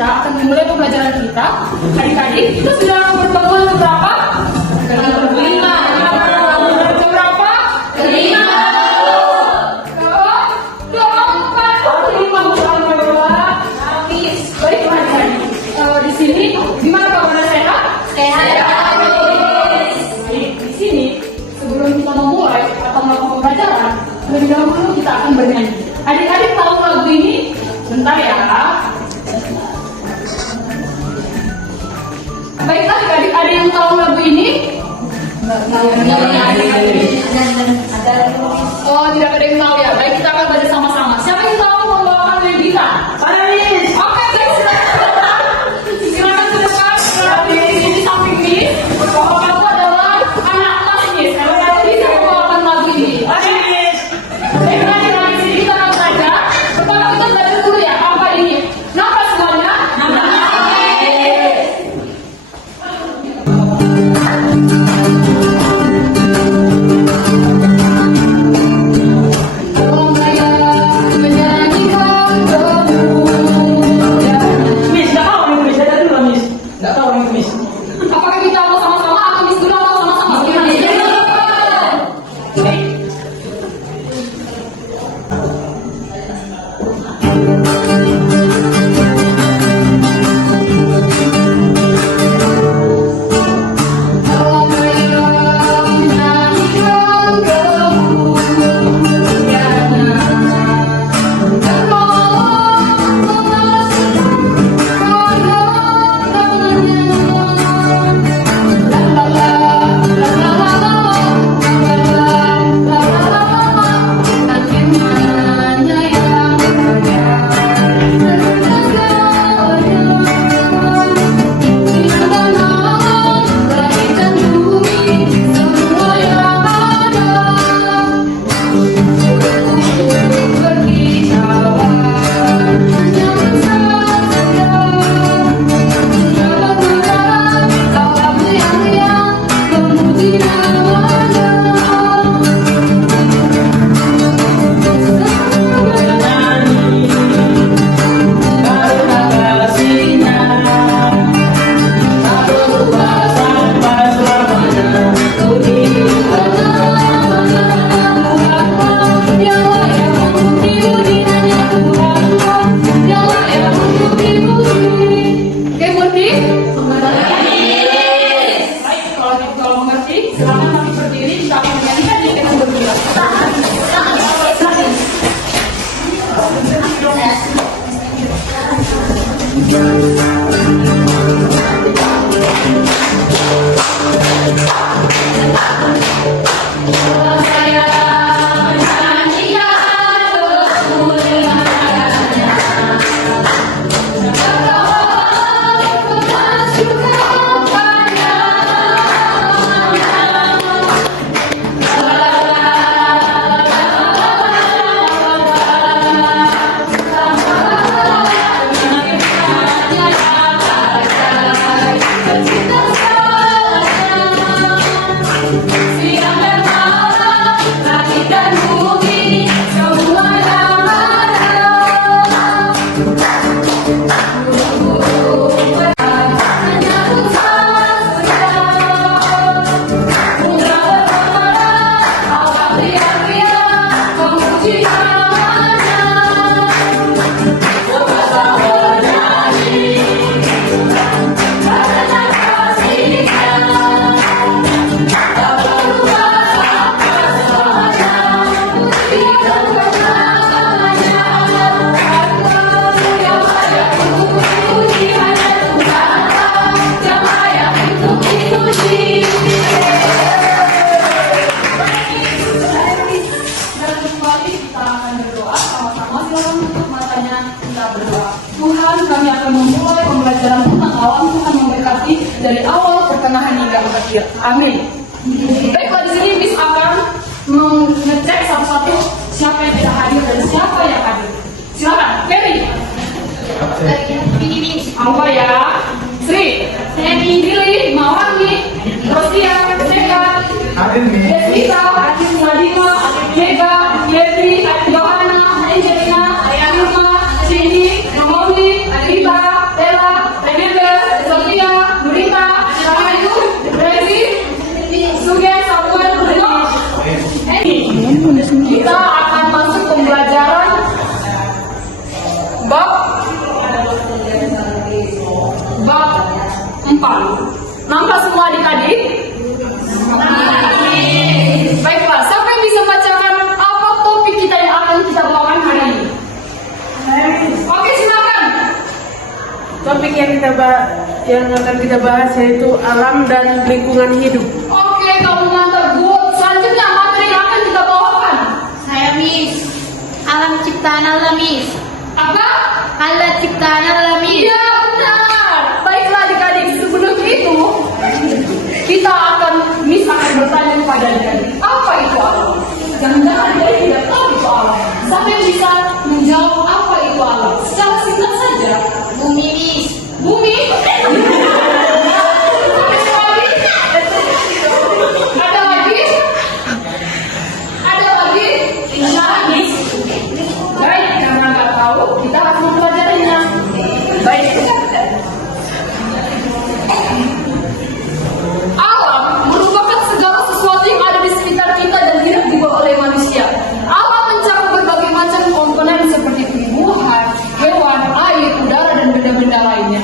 kita akan memulai pembelajaran kita. Adik-adik, kita sudah berbangun berapa? Kelima. Jam berapa? Kelima. Baik, adik-adik. Di sini, gimana kabarnya, sehat? Sehat. Di sini, sebelum kita memulai atau melakukan pembelajaran, lebih dahulu kita akan bernyanyi. Adik-adik tahu lagu ini? Bentar ya. Baiklah, adik-adik, ada yang tahu lagu ini? Oh, tidak ada yang tahu ya. Baik, kita akan baca sama-sama. Siapa yang tahu membawakan Medita? Oke, baik. Silakan ke depan. Di sini samping Miss. Bahwa kamu adalah anak kelas Miss. Kamu bisa membawakan lagu ini. Baiklah, di sini kita akan belajar. Pertama kita belajar dulu ya. Apa ini? Nafas semuanya. Apakah kita mau sama-sama atau Miss dulu atau sama-sama? Tuhan, kami akan memulai pembelajaran tentang alam. Tuhan memberkati dari awal pertengahan hingga akhir. Amin. Baiklah, di sini Miss akan mengecek satu-satu siapa yang tidak hadir dan siapa yang hadir. Silakan, Ferry. Angga ya. Sri, Neni, Billy, Mawangi, Rosia, Jeka, Desita, Nadima, Jeka, Yedri, Johanna, Angelina, Ayana, Cindy, Mauli, Adita, Tela, Palu. Nampak semua adik-adik? Baiklah, siapa yang bisa bacakan apa topik kita yang akan kita bawakan hari ini? Oke, silakan. Topik yang akan kita bahas yaitu alam dan lingkungan hidup. Oke, kamu mantap, good. Selanjutnya materi yang akan kita bawakan. Saya Miss. Alam ciptaan Allah Miss. Apa? Allah ciptaan Allah Miss. Iya, benar. Baiklah adik-adik, sebelum itu kita akan bertanya kepada adik-adik, apa itu alam? Jangan-jangan adik tidak tahu itu alam. Siapa yang bisa menjawab apa itu alam? Secara singkat saja. Bumi Miss. Bumi. Ada lagi? Ada lagi? Miss. Baik, karena nggak tahu, kita harus mempelajarinya. Baik. Alam merupakan segala sesuatu yang ada di sekitar kita dan tidak dibawa oleh manusia. Alam mencakup berbagai macam komponen seperti tumbuhan, hewan, air, udara, dan benda-benda lainnya.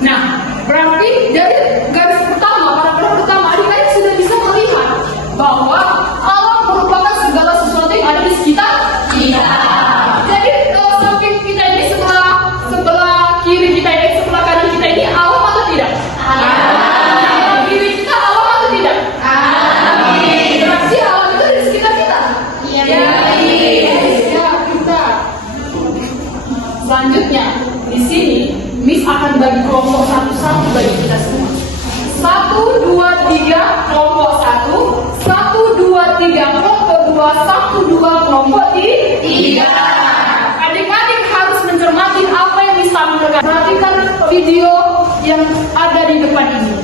Nah, berarti dari garis pertama, paragraf pertama, adik-adik sudah bisa melihat bahwa alam merupakan segala sesuatu yang ada di sekitar kita. Jadi, samping kita ini sebelah kiri kita ini, sebelah kanan kita ini, alam atau tidak? Sebelah kiri kita alam atau tidak? Berarti alam itu ada di sekitar kita? Iya. Ya, kita. Selanjutnya, di sini Miss akan bagi kelompok satu-satu bagi kita semua. 1, 2, 3 kelompok 1, 1, 2, 3 kelompok 2, 1, 2 kelompok 3. Adik-adik harus mencermati apa yang Miss sampaikan. Perhatikan video yang ada di depan ini.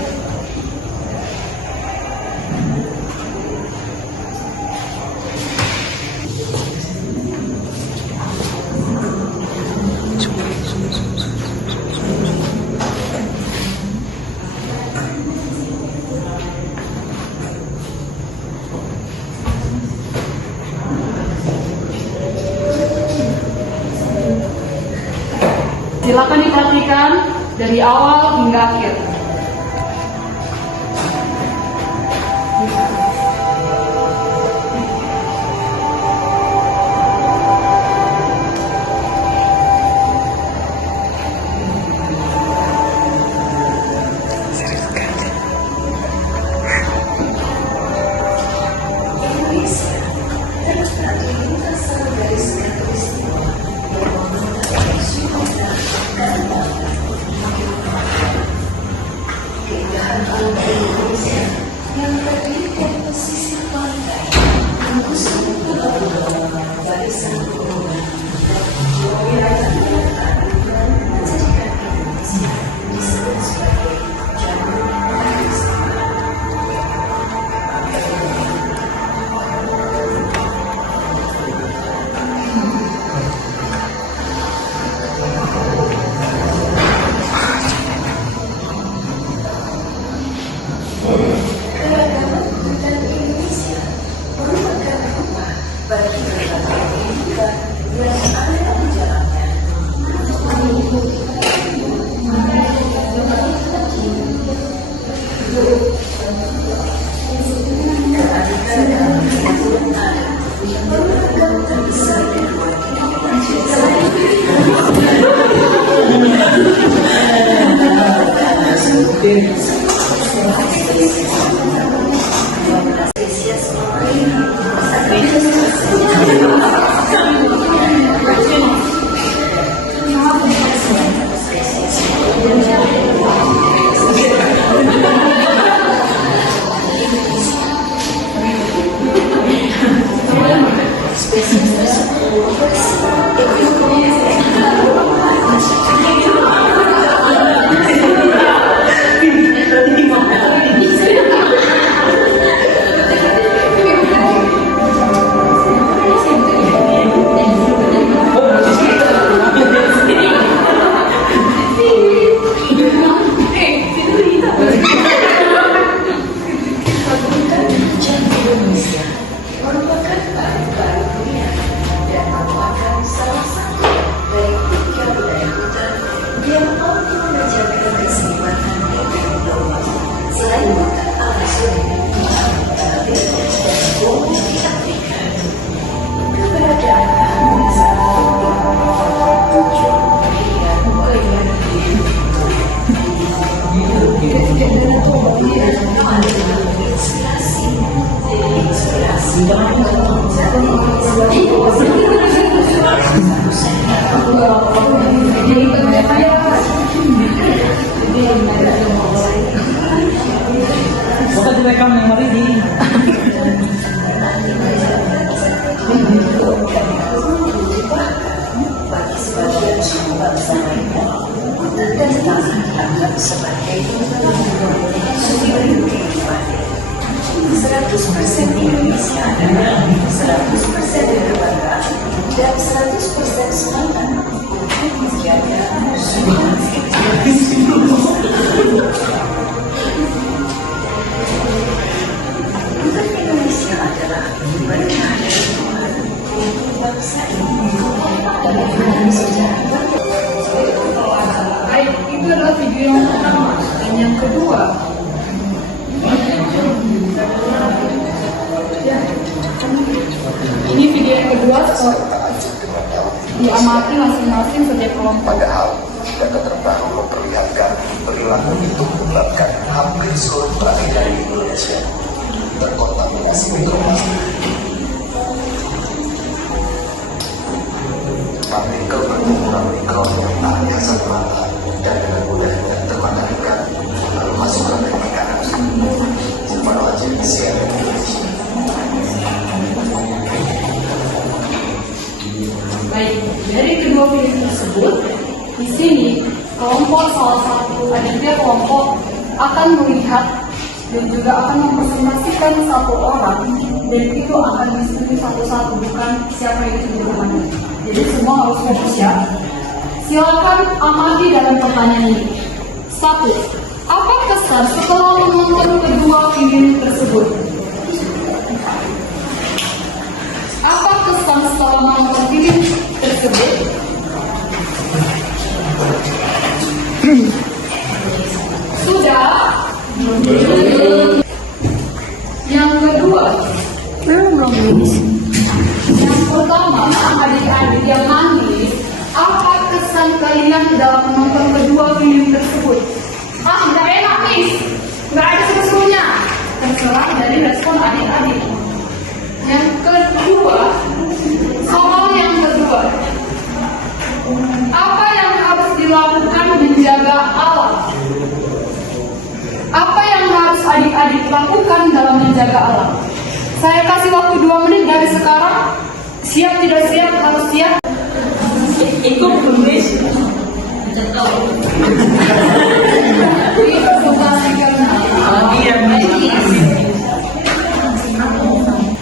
Silakan diperhatikan dari awal hingga akhir. Baka direkam ng Maridi. Baik, itu adalah video yang pertama. Dan yang kedua, ini video yang kedua, diamati masing-masing setiap kelompok. Padahal data terbaru memperlihatkan perilaku itu menyebabkan hampir seluruh perairan di Indonesia terkontaminasi mikroplastik. Partikel berkumpulan mikro yang tak kasat mata dan dengan mudahnya termakan ikan lalu masuk ke makanan. Simpan wajib siap Indonesia. Baik, dari kedua video tersebut, di sini kelompok salah satu ada tiga kelompok akan melihat dan juga akan mempresentasikan satu orang dan itu akan disusun satu-satu, bukan siapa itu di depannya. Jadi semua harus fokus ya. Silakan amati dalam pertanyaan ini. 1. Apa kesan setelah menonton kedua video tersebut? Apa kesan setelah menonton video tersebut? Sudah? Yang kedua, yang pertama, adik-adik yang manis, apa kesan kalian dalam menonton kedua video tersebut? Nggak enak, Miss. Nggak ada seru-serunya. Terserah dari respon adik-adik. Yang kedua, soal yang kedua, apa yang harus dilakukan menjaga alam? Apa yang harus adik-adik lakukan dalam menjaga alam? Saya kasih waktu 2 menit dari sekarang. Siap tidak siap, harus siap. Ikut tulis.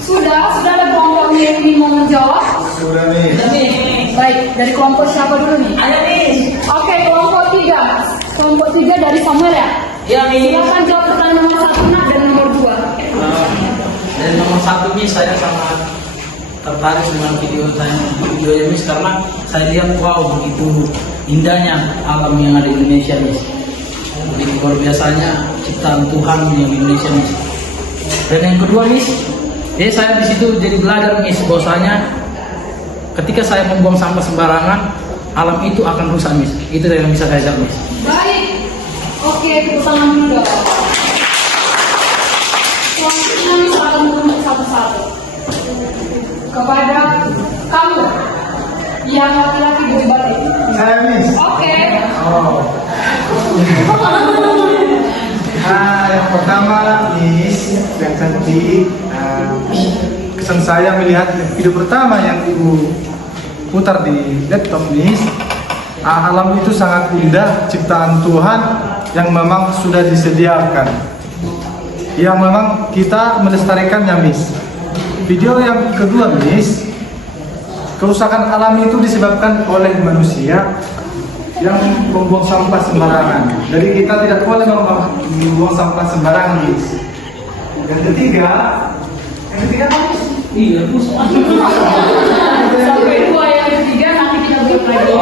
Sudah ada kelompok yang ingin mau menjawab? Sudah nih. Baik, dari kelompok siapa dulu nih? Ada nih. Oke, kelompok 3. Kelompok 3 dari Samuel ya? Ya nih. Silakan jawab pertanyaan nomor 1 nak dan nomor 2. Dan nomor 1 nih saya sangat tertarik dengan video ini karena saya lihat wow begitu indahnya alam yang ada di Indonesia nih. Begitu luar biasanya ciptaan Tuhan yang di Indonesia nih. Dan yang kedua nih, saya di situ jadi belajar nih bahwasanya ketika saya membuang sampah sembarangan, alam itu akan rusak nih. Itu yang bisa saya jawab nih. Baik. Oke, tepuk tangan dulu dong. Selanjutnya nih akan menunjuk satu-satu. Kepada kamu yang laki-laki di balik. Saya Miss. Oke. Oh. Yang pertama Miss yang cantik. Kesan saya melihat video pertama yang ibu putar di laptop Miss. Alam itu sangat indah, ciptaan Tuhan yang memang sudah disediakan. Yang memang kita melestarikannya Miss. Video yang kedua Miss, kerusakan alam itu disebabkan oleh manusia yang membuang sampah sembarangan. Jadi kita tidak boleh membuang sampah sembarangan Miss. Yang ketiga apa Miss? Iya, Sampai 2 yang ketiga nanti kita buat lagi.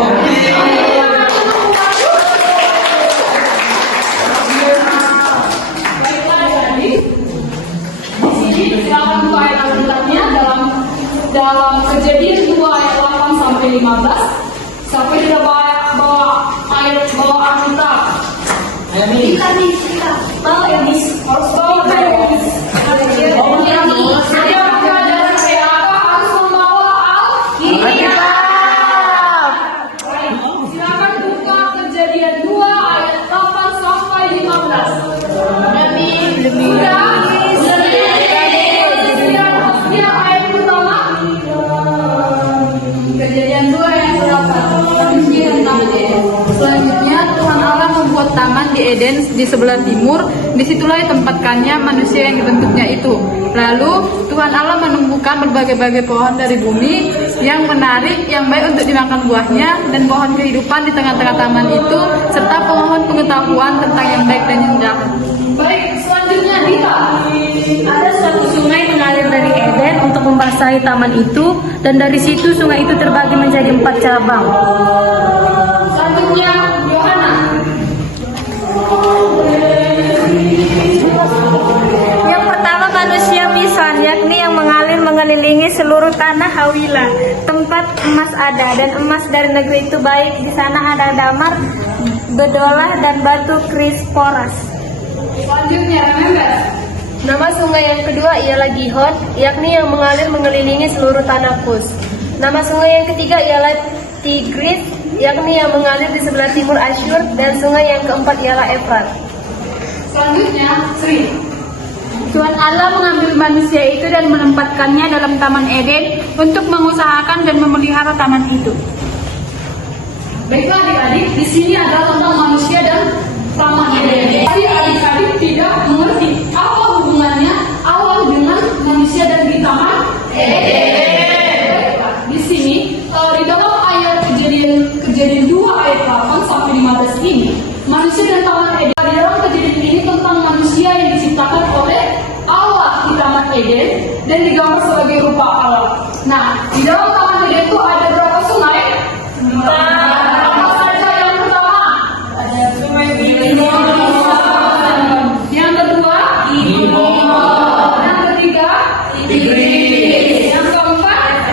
Baiklah adik-adik, 15. Siapa yang tidak bawa ayat bawa Alkitab? Ayo Miss. Bawa ya, Miss. Harus bawa Miss. Setiap pelajaran PAK harus membawa Alkitab. Baik, silakan buka Kejadian 2 ayat 8 sampai 15. Sudah? Dia ayat pertama. Kejadian 2 ayat 8. Manusia dan taman Eden. Selanjutnya Tuhan Allah membuat taman di Eden di sebelah timur. Disitulah ditempatkannya manusia yang dibentuknya itu. Lalu Tuhan Allah menumbuhkan berbagai-bagai pohon dari bumi yang menarik, yang baik untuk dimakan buahnya, dan pohon kehidupan di tengah-tengah taman itu, serta pohon pengetahuan tentang yang baik dan yang jahat. Baik, selanjutnya Dita. Ada suatu sungai mengalir dari Eden untuk membasahi taman itu, dan dari situ sungai itu terbagi menjadi 4 cabang. Selanjutnya Yohana. Yang pertama manusia Misan, yakni yang mengalir mengelilingi seluruh tanah Hawila. Tempat emas ada, dan emas dari negeri itu baik. Di sana ada damar, bedolah, dan batu krisporas. Selanjutnya Remember. Nama sungai yang kedua ialah Gihon, yakni yang mengalir mengelilingi seluruh tanah Kus. Nama sungai yang ketiga ialah Tigris, yakni yang mengalir di sebelah timur Asyur, dan sungai yang keempat ialah Efrat. Selanjutnya Sri. Tuhan Allah mengambil manusia itu dan menempatkannya dalam Taman Eden untuk mengusahakan dan memelihara taman itu. Baiklah adik-adik, di sini adalah tentang manusia dan Taman Eden. Tapi adik-adik tidak mengerti apa hubungannya awal dengan manusia dan di Taman Eden. Di sini di dalam ayat kejadian 2 ayat 8 sampai 15 ini, manusia dan Taman Eden. Di dalam kejadian ini tentang manusia yang diciptakan oleh Allah di Taman Eden dan digambar sebagai rupa Allah. Nah, di dalam Taman Eden itu ada berapa sungai? Apa saja yang pertama? Ada sungai Gihon. Yang kedua? Gihon. Yang ketiga? Tigris. Yang keempat?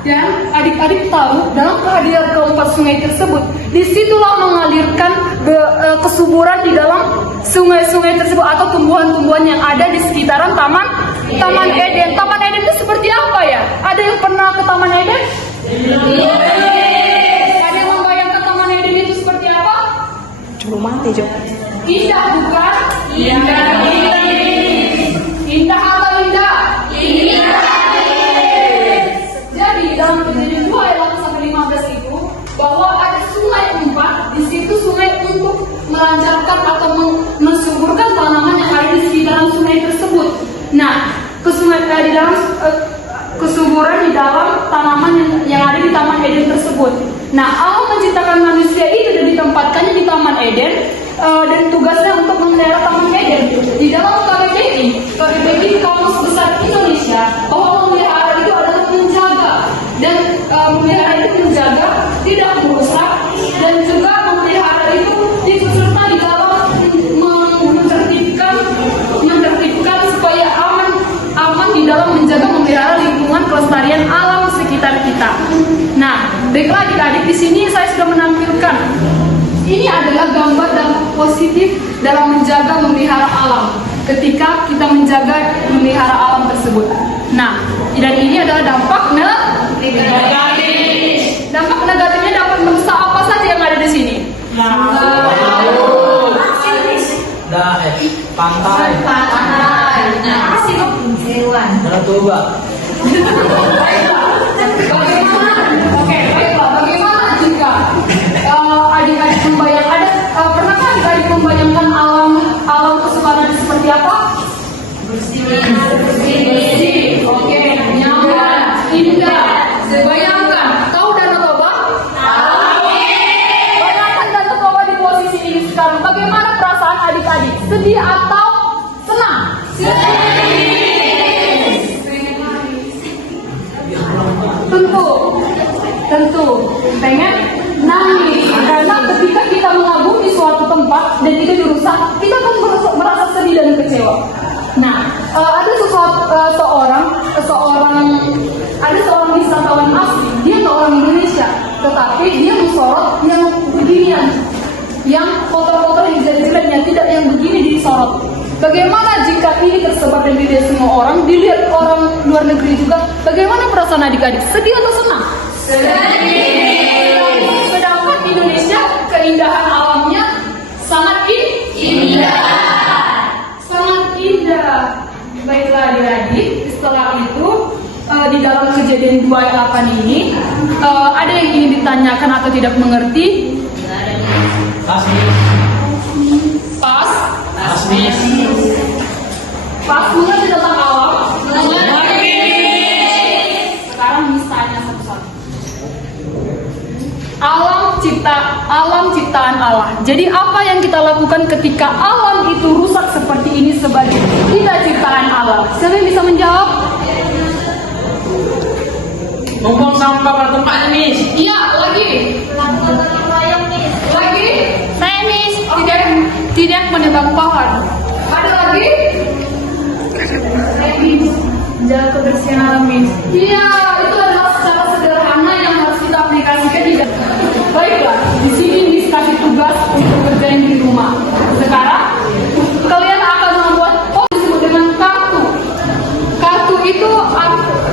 Dan adik-adik tahu dalam kehadiran keempat sungai tersebut, disitulah mengalirkan kesuburan di dalam sungai-sungai tersebut atau tumbuhan-tumbuhan yang ada di sekitaran Taman Eden. Taman Eden itu seperti apa ya? Ada yang pernah ke Taman Eden? Ada yang membayangkan Taman Eden itu seperti apa? Indah bukan? Indah atau indah? Jadi dalam kejadian 2 ayat 8 sampai 15 itu bahwa ada sungai 4, di situ sungai untuk melancarkan atau mensuburkan tanaman yang ada di sekitaran sungai tersebut. Nah, di dalam kesuburan di dalam tanaman yang ada di Taman Eden tersebut. Nah, Allah menciptakan manusia itu dan ditempatkannya di Taman Eden dan tugasnya untuk memelihara Taman Eden. Di dalam KBBI Kamus Besar Indonesia, bahwa memelihara itu adalah menjaga, dan memelihara itu menjaga, tidak merusak, dan juga memelihara itu ikut serta di dalam menertibkan supaya aman di dalam menjaga memelihara lingkungan kelestarian alam sekitar kita. Nah, baiklah adik-adik, di sini saya sudah menampilkan. Ini adalah gambar dampak positif dalam menjaga memelihara alam. Ketika kita menjaga memelihara alam tersebut. Nah, dan ini adalah dampak negatif. Dampak negatifnya dapat merusak apa saja yang ada di sini. Pantai. Danau Toba. Bagaimana jika adik-adik membayangkan pernahkah adik-adik membayangkan alam kesukaan seperti apa? Bersih. Oke, nyaman, indah. Bayangkan, tahu Danau Toba? Tahu. Bayangkan Danau Toba di posisi ini sekarang. Bagaimana perasaan adik-adik? Sedih atau senang? Tentu pengen nangis karena ketika kita mengagumi suatu tempat dan itu dirusak, kita akan merasa sedih dan kecewa. Nah, ada seorang wisatawan asli, dia nggak orang Indonesia, tetapi dia mensorot yang beginian, yang foto-foto yang jelek-jeleknya, tidak yang begini disorot. Bagaimana jika ini tersebar dan dilihat semua orang, dilihat orang luar negeri juga, bagaimana perasaan adik-adik? Sedih atau senang? Sedih. Sedangkan Indonesia keindahan alamnya sangat indah. Sangat indah. Baiklah adik-adik, setelah itu di dalam kejadian 28 ini ada yang ingin ditanyakan atau tidak mengerti? Pas. Pas mengerti tentang alam? Mengerti. Sekarang Miss tanya satu-satu. Alam ciptaan Allah. Jadi apa yang kita lakukan ketika alam itu rusak seperti ini sebagai tidak ciptaan Allah? Siapa yang bisa menjawab? Membuang sampah pada tempatnya, Miss. Iya, lagi. Lagi. Saya Miss. Tidak menebang pohon. Ada lagi? Jaga kebersihan alam, Miss. Iya, itu adalah secara sederhana yang harus kita aplikasikan di dalam. Baiklah, di sini Miss kasih tugas untuk kerjain di rumah. Sekarang kalian akan membuat disebut dengan kartu. Kartu itu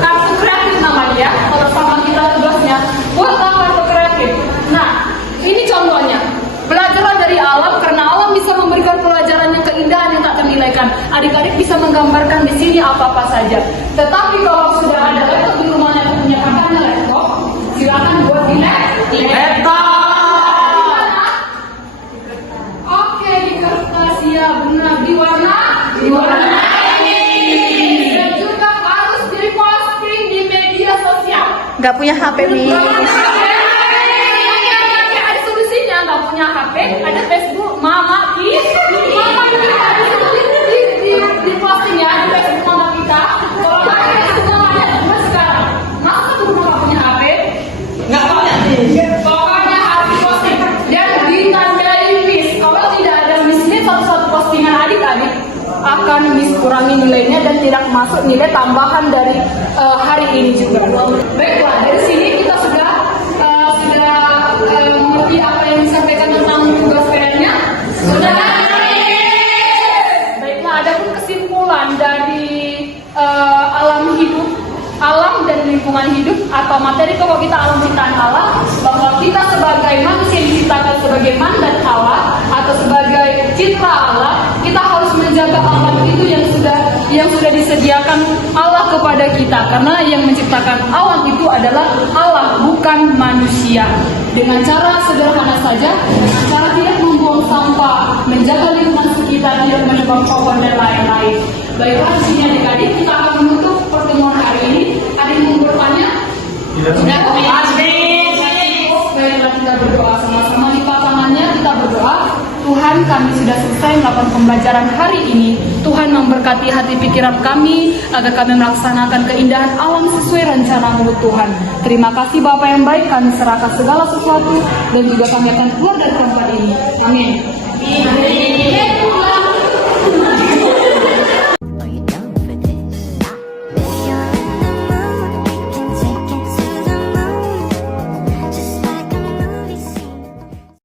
kartu kreatif namanya. Kalau sama kita tugasnya buat kartu kreatif. Nah, ini contohnya. Belajarlah dari alam karena alam bisa memberikan pelajaran yang keindahan yang tak ternilaikan. Adik-adik bisa menggambarkan di sini apa-apa saja. Tetapi kalau sudah ada laptop di rumahnya yang punya kakaknya laptop, silakan buat di laptop. Oke, di kertas ya benar di warna dan juga harus di posting di media sosial. Gak punya HP Miss. Ada solusinya, nggak punya HP, ada Facebook, Mama kita di posting ya di Facebook Mama kita. Kalau ada semua ada sekarang, masa belum nggak punya HP? Nggak punya, Miss. Pokoknya harus posting dan ditandai Miss. Kalau tidak ada Missnya satu-satu postingan adik-adik akan Miss kurangi nilainya dan tidak masuk nilai tambahan dari hari ini juga. Baiklah, dari sini kita sudah mengerti apa yang disampaikan tentang tugas PR-nya. Sudah. Baiklah, ada pun kesimpulan dari alam dan lingkungan hidup atau materi kalau kita alam ciptaan Allah, bahwa kita sebagai manusia yang diciptakan sebagai mandat Allah atau sebagai citra Allah, kita harus menjaga alam itu yang sudah disediakan Allah kepada kita, karena yang menciptakan alam itu adalah Allah, bukan manusia. Dengan cara sederhana saja, dengan cara tidak membuang sampah, menjaga lingkungan sekitar, tidak menebang pohon dan lain-lain. Baiklah, di sini adik-adik kita akan menutup pertemuan hari ini. Ada yang mau bertanya? Tidak. Baiklah, kita berdoa sama-sama. Lipat tangannya, kita berdoa. Tuhan, kami sudah selesai melakukan pembelajaran hari ini. Tuhan memberkati hati pikiran kami agar kami melaksanakan keindahan alam sesuai rencana-Mu Tuhan. Terima kasih Bapa yang baik, kami serahkan segala sesuatu dan juga kami akan keluar dari tempat ini. Amin.